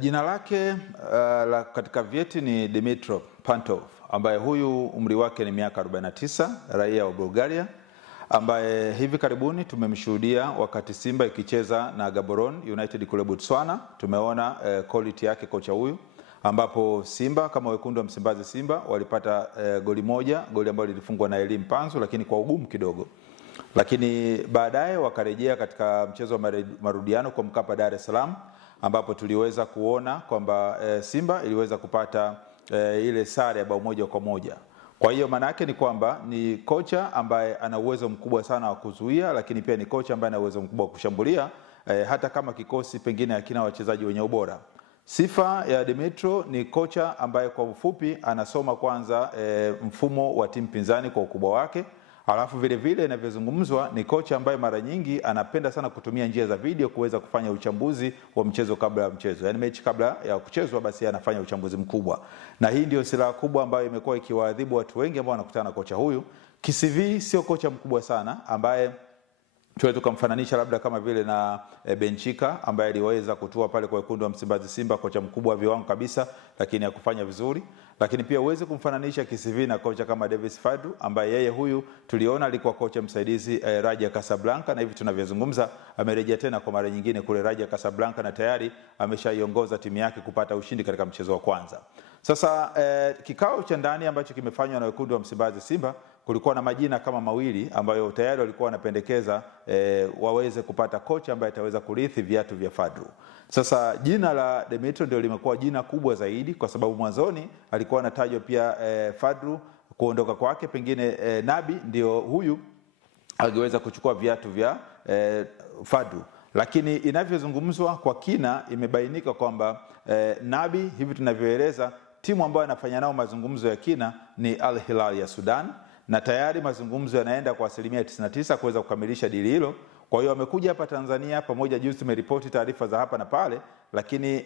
Jina lake katika vyeti ni Dimitrov Pantov, ambaye huyu umri wake ni miaka 49, raia wa Bulgaria, ambaye hivi karibuni tumemshuhudia wakati Simba ikicheza na Gaborone United kule Botswana. Tumeona quality yake kocha huyu, ambapo Simba kama wekundu wa Msimbazi Simba walipata goli moja, goli ambalo lilifungwa na Elie Mpanzu lakini kwa ugumu kidogo. Lakini baadaye wakarejea katika mchezo wa marudiano kwa Mkapa Dar es Salaam, ambapo tuliweza kuona kwamba Simba iliweza kupata ile sare ya bao moja kwa moja. Kwa hiyo maana yake ni kwamba ni kocha ambaye ana uwezo mkubwa sana wa kuzuia, lakini pia ni kocha ambaye ana uwezo mkubwa wa kushambulia hata kama kikosi pengine hakina wachezaji wenye ubora. Sifa ya Dimitro ni kocha ambaye kwa ufupi anasoma kwanza mfumo wa timu pinzani kwa ukubwa wake. Alafu vile vile inavyozungumzwa ni kocha ambaye mara nyingi anapenda sana kutumia njia za video kuweza kufanya uchambuzi wa mchezo kabla ya mchezo. Yaani mechi kabla ya kuchezwa basi anafanya uchambuzi mkubwa. Na hii ndio silaha kubwa ambayo imekuwa ikiwaadhibu watu wengi ambao wanakutana na kocha huyu. KCV sio kocha mkubwa sana ambaye tuweze kumfananisha labda kama vile na Benchika ambaye aliweza kutua pale kwa wekundu wa Msimbazi Simba, kocha mkubwa wa viwango kabisa lakini hakufanya vizuri. Lakini pia uweze kumfananisha KCV na kocha kama Davis Fadlu ambaye yeye huyu tuliona alikuwa kocha msaidizi Raja Casablanca, na hivi tunavyozungumza amerejea tena kwa mara nyingine kule Raja Casablanca na tayari ameshaiongoza timu yake kupata ushindi katika mchezo wa kwanza. Sasa kikao cha ndani ambacho kimefanywa na wekundu wa Msimbazi Simba, kulikuwa na majina kama mawili ambayo tayari walikuwa wanapendekeza waweze kupata kocha ambaye ataweza kurithi viatu vya Fadlu. Sasa jina la Dimitro ndio limekuwa jina kubwa zaidi kwa sababu mwanzoni alikuwa anatajwa pia Fadlu kuondoka kwake pengine Nabi ndio huyu angeweza kuchukua viatu vya Fadlu. Lakini inavyozungumzwa kwa kina imebainika kwamba Nabi hivi tunavyoeleza timu ambayo anafanya nao mazungumzo ya kina ni Al Hilal ya Sudan, na tayari mazungumzo yanaenda kwa 99% kuweza kukamilisha dili hilo. Kwa hiyo amekuja hapa Tanzania pamoja, juzi tumeripoti taarifa za hapa na pale, lakini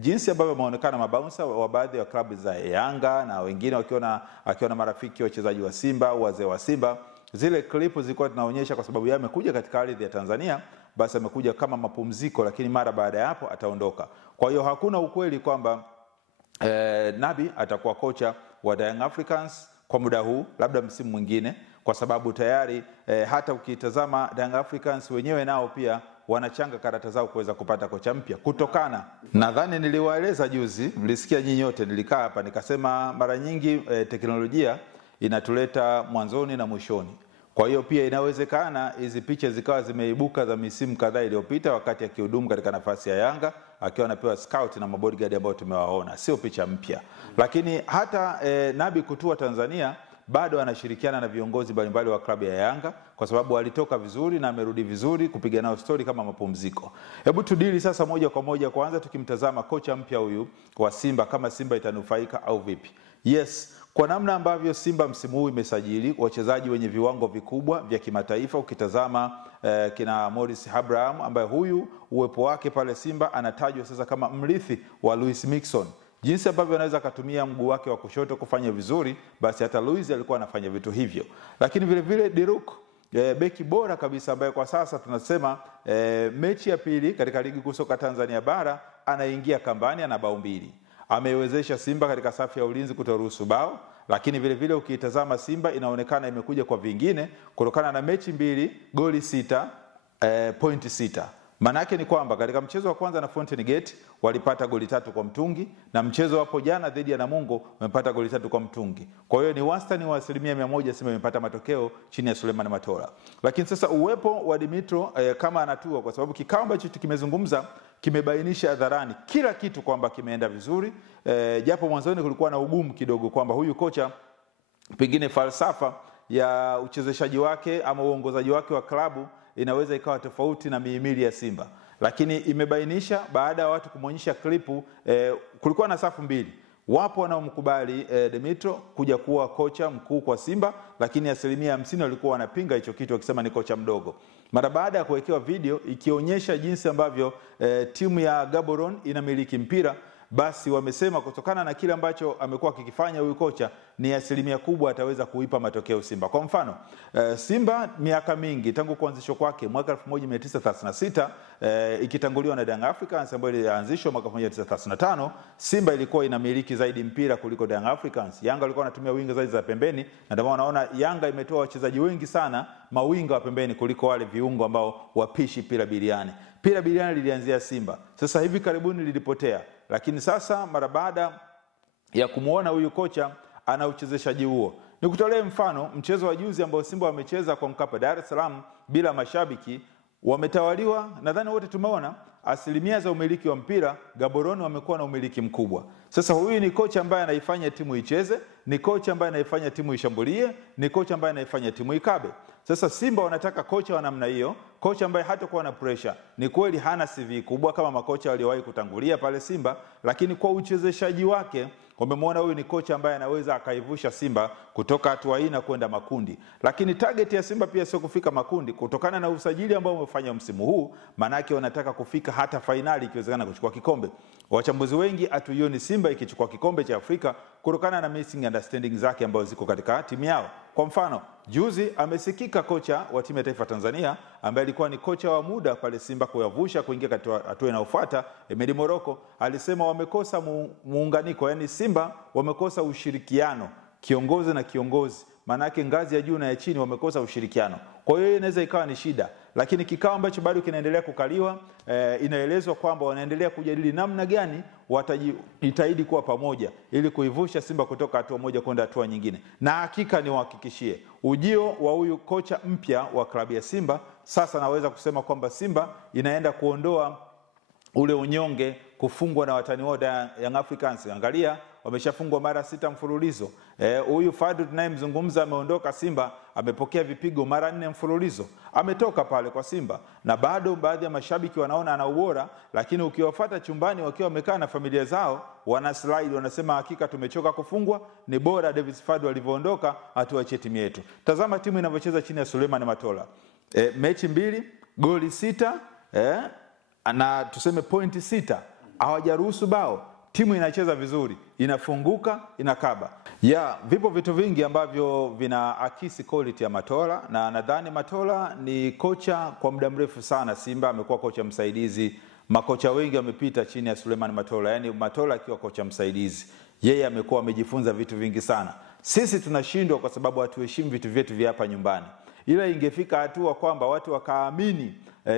jinsi ambavyo wameonekana mabouncer wa baadhi ya klabu za Yanga na wengine akiona marafiki wachezaji wa Simba, wazee wa Simba, zile klipu zilikuwa zinaonyesha kwa sababu yeye amekuja katika ardhi ya Tanzania, basi amekuja kama mapumziko, lakini mara baada ya hapo ataondoka. Kwa hiyo hakuna ukweli kwamba Nabi atakuwa kocha wa Young Africans kwa muda huu, labda msimu mwingine, kwa sababu tayari hata ukitazama Young Africans wenyewe nao pia wanachanga karata zao kuweza kupata kocha mpya kutokana. Nadhani niliwaeleza juzi, mlisikia nyinyi wote, nilikaa hapa nikasema mara nyingi teknolojia inatuleta mwanzoni na mwishoni. Kwa hiyo pia inawezekana hizi picha zikawa zimeibuka za misimu kadhaa iliyopita wakati akihudumu katika nafasi ya Yanga akiwa anapewa scout na mabodyguard ambao tumewaona, sio picha mpya. Lakini hata Nabi kutua Tanzania bado anashirikiana na viongozi mbalimbali wa klabu ya Yanga kwa sababu alitoka vizuri na amerudi vizuri kupiga nao story kama mapumziko. Hebu tudili sasa moja kwa moja kwanza tukimtazama kocha mpya huyu wa Simba, kama Simba itanufaika au vipi. Yes, kwa namna ambavyo Simba msimu huu imesajili wachezaji wenye viwango vikubwa vya kimataifa, ukitazama kina Morris Abraham ambaye huyu uwepo wake pale Simba anatajwa sasa kama mrithi wa Luis Mixon. Jinsi ambavyo anaweza kutumia mguu wake wa kushoto kufanya vizuri, basi hata Luis alikuwa anafanya vitu hivyo. Lakini vile vile Diruk, beki bora kabisa ambaye kwa sasa tunasema mechi ya pili katika ligi kuu soka Tanzania bara anaingia kambani, ana bao 2. Amewezesha Simba katika safu ya ulinzi kutoruhusu bao, lakini vile vile ukitazama Simba inaonekana imekuja kwa vingine kutokana na mechi 2, goli 6, point 6. Maana yake ni kwamba katika mchezo wa kwanza na Fountain Gate walipata goli 3 kwa mtungi, na mchezo hapo jana dhidi ya Namungo wamepata goli 3 kwa mtungi. Kwa hiyo ni wastani wa 100% Simba imepata matokeo chini ya Suleiman Matola. Lakini sasa uwepo wa Dimitro kama anatua, kwa sababu kikao ambacho kimezungumza kimebainisha hadharani kila kitu kwamba kimeenda vizuri, japo mwanzoni kulikuwa na ugumu kidogo kwamba huyu kocha pengine falsafa ya uchezeshaji wake ama uongozaji wake wa klabu inaweza ikawa tofauti na mihimili ya Simba. Lakini imebainisha baada ya watu kumonyesha klipu, kulikuwa na safu mbili. Wapo wanaomkubali Dimitro kuja kuwa kocha mkuu kwa Simba, lakini 50% walikuwa wanapinga hicho kitu wakisema ni kocha mdogo. Mara baada ya kuwekewa video ikionyesha jinsi ambavyo timu ya Gaborone inamiliki mpira, basi wamesema kutokana na kile ambacho amekuwa akikifanya huyu kocha ni asilimia kubwa ataweza kuipa matokeo Simba. Kwa mfano, Simba miaka mingi tangu kuanzishwa kwake mwaka 1936 ikitanguliwa na Young Africans ambayo ilianzishwa mwaka 1935, Simba ilikuwa inamiliki zaidi mpira kuliko Young Africans. Yanga alikuwa anatumia winga zaidi za pembeni, na ndio maana unaona Yanga imetoa wachezaji wengi sana mawinga wa pembeni kuliko wale viungo ambao wapishi pira biliani. Pira biliani lilianzia Simba. Sasa hivi karibuni lilipotea. Lakini sasa mara baada ya kumuona huyu kocha ana uchezeshaji huo. Nikutolee mfano mchezo wa juzi ambao Simba wamecheza kwa Mkapa Dar es Salaam bila mashabiki, wametawaliwa, nadhani wote tumeona asilimia za umiliki wa mpira Gaborone wamekuwa na umiliki mkubwa. Sasa huyu ni kocha ambaye anaifanya timu icheze, ni kocha ambaye anaifanya timu ishambulie, ni kocha ambaye anaifanya timu ikabe. Sasa Simba wanataka kocha wa namna hiyo, kocha ambaye hatakuwa na pressure. Ni kweli hana CV kubwa kama makocha waliowahi kutangulia pale Simba, lakini kwa uchezeshaji wake wamemwona huyu ni kocha ambaye anaweza akaivusha Simba kutoka hatua hii na kwenda makundi. Lakini target ya Simba pia sio kufika makundi kutokana na usajili ambao umefanya msimu huu, manake wanataka kufika hata finali ikiwezekana kuchukua kikombe. Wachambuzi wengi hatuioni Simba ikichukua kikombe cha Afrika kutokana na missing understanding zake ambazo ziko katika timu yao. Kwa mfano, juzi amesikika kocha wa timu ya taifa Tanzania ambaye alikuwa ni kocha wa muda pale Simba kuyavusha kuingia katika hatua inayofuata, Emedi Moroko, alisema wamekosa muunganiko, yani Simba wamekosa ushirikiano, kiongozi na kiongozi, maana yake ngazi ya juu na ya chini wamekosa ushirikiano. Kwa hiyo inaweza ikawa ni shida, lakini kikao ambacho bado kinaendelea kukaliwa, inaelezwa kwamba wanaendelea kujadili namna gani watajitahidi kuwa pamoja ili kuivusha Simba kutoka hatua moja kwenda hatua nyingine. Na hakika ni wahakikishie ujio wa huyu kocha mpya wa klabu ya Simba, sasa naweza kusema kwamba Simba inaenda kuondoa ule unyonge, kufungwa na watani wao Young Africans. Angalia, wameshafungwa mara 6 mfululizo. Huyu Fadlu tunayemzungumza ameondoka Simba, amepokea vipigo mara 4 mfululizo. Ametoka pale kwa Simba na bado baadhi ya mashabiki wanaona ana ubora, lakini ukiwafuata chumbani wakiwa wamekaa na familia zao, wana slide wanasema hakika tumechoka kufungwa, ni bora Davis Fadlu alivyoondoka atuachie timu yetu. Tazama timu inavyocheza chini ya Suleiman Matola. Mechi 2, goli 6, na tuseme point 6, hawajaruhusu bao. Timu inacheza vizuri, inafunguka, inakaba. Vipo vitu vingi ambavyo vinaakisi quality ya Matola, na nadhani Matola ni kocha kwa muda mrefu sana Simba, amekuwa kocha msaidizi. Makocha wengi wamepita chini ya Suleiman Matola, yani Matola akiwa kocha msaidizi, yeye amekuwa amejifunza vitu vingi sana. Sisi tunashindwa kwa sababu hatuheshimu vitu vyetu vya hapa nyumbani. Ila ingefika hatua kwamba watu wakaamini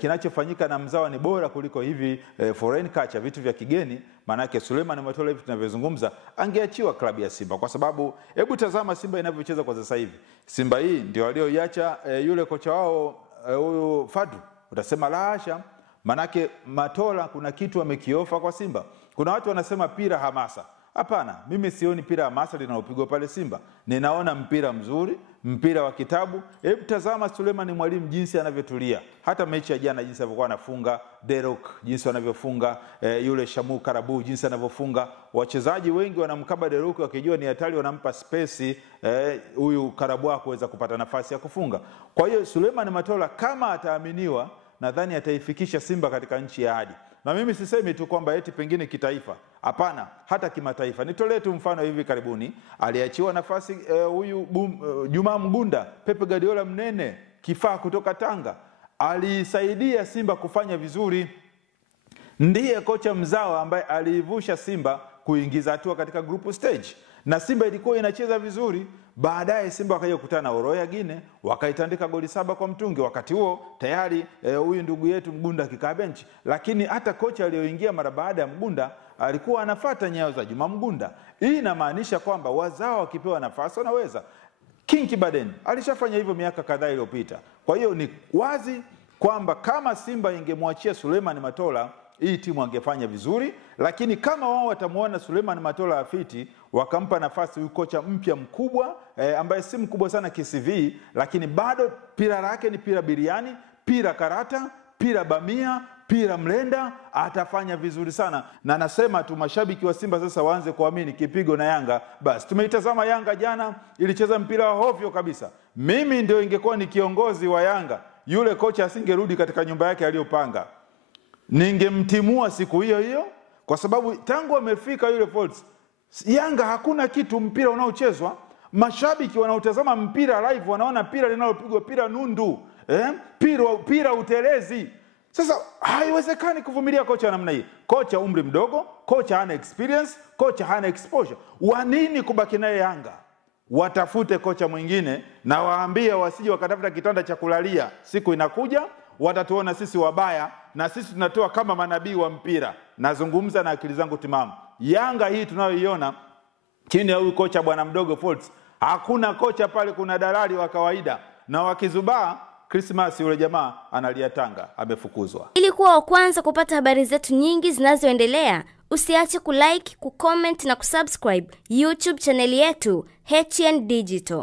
kinachofanyika na mzawa ni bora kuliko hivi foreign culture, vitu vya kigeni, manake Suleiman Matola hivi tunavyozungumza angeachiwa klabu ya Simba. Kwa sababu hebu tazama Simba inavyocheza kwa sasa hivi. Simba hii ndio walioiacha yule kocha wao huyu Fadlu, utasema la hasha, manake Matola kuna kitu amekiofa kwa Simba. Kuna watu wanasema pira hamasa. Hapana, mimi sioni pira hamasa linalopigwa pale Simba. Ninaona mpira mzuri, mpira wa kitabu. Hebu tazama Suleiman Mwalimu jinsi anavyotulia. Hata mechi ya jana jinsi alivyokuwa anafunga, Derok jinsi anavyofunga, yule Shamu Karabu jinsi anavyofunga. Wachezaji wengi wanamkaba Derok wakijua ni hatari, wanampa space huyu Karabu kuweza kupata nafasi ya kufunga. Kwa hiyo Suleiman Matola kama ataaminiwa, nadhani ataifikisha Simba katika nchi ya ahadi. Na mimi sisemi tu kwamba eti pengine kitaifa. Hapana, hata kimataifa. Nitolee tu mfano hivi karibuni, aliachiwa nafasi huyu Juma Mgunda, Pepe Guardiola mnene, kifaa kutoka Tanga. Alisaidia Simba kufanya vizuri. Ndiye kocha mzawa ambaye aliivusha Simba kuingiza hatua katika group stage. Na Simba ilikuwa inacheza vizuri. Baadaye Simba wakaja kukutana na Oroya Gine, wakaitandika goli 7 kwa mtungi. Wakati huo tayari huyu ndugu yetu Mgunda kikaa benchi. Lakini hata kocha aliyoingia mara baada ya Mgunda alikuwa anafuata nyayo za Juma Mgunda. Hii inamaanisha kwamba wazao wakipewa nafasi wanaweza. King Kibaden alishafanya hivyo miaka kadhaa iliyopita. Kwa hiyo ni wazi kwamba kama Simba ingemwachia Suleiman Matola, hii timu angefanya vizuri. Lakini kama wao watamuona Suleiman Matola afiti, wakampa nafasi huyu kocha mpya mkubwa ambaye si mkubwa sana KCV, lakini bado pira lake ni pira biriani, pira karata, pira bamia, pira mlenda, atafanya vizuri sana. Na nasema tu mashabiki wa Simba sasa waanze kuamini kipigo na Yanga. Basi tumeitazama Yanga jana, ilicheza mpira wa hovyo kabisa. Mimi ndio ingekuwa ni kiongozi wa Yanga, yule kocha asingerudi katika nyumba yake aliyopanga. Ningemtimua siku hiyo hiyo, kwa sababu tangu amefika yule Folz, Yanga hakuna kitu mpira unaochezwa. Mashabiki wanaotazama mpira live wanaona pira linalopigwa pira nundu, pira utelezi. Sasa haiwezekani kuvumilia kocha namna hii. Kocha umri mdogo, kocha hana experience, kocha hana exposure. Wanini kubaki naye Yanga? Watafute kocha mwingine na waambie wasije wakatafuta kitanda cha kulalia. Siku inakuja watatuona sisi wabaya na sisi tunatoa kama manabii wa mpira. Nazungumza na akili zangu timamu. Yanga hii tunayoiona chini ya huyu kocha bwana mdogo Folz, hakuna kocha pale, kuna dalali wa kawaida, na wakizubaa Christmas yule jamaa analia Tanga, amefukuzwa. Ili kuwa wa kwanza kupata habari zetu nyingi zinazoendelea, usiache kulike, kucomment na kusubscribe YouTube channel yetu HN Digital.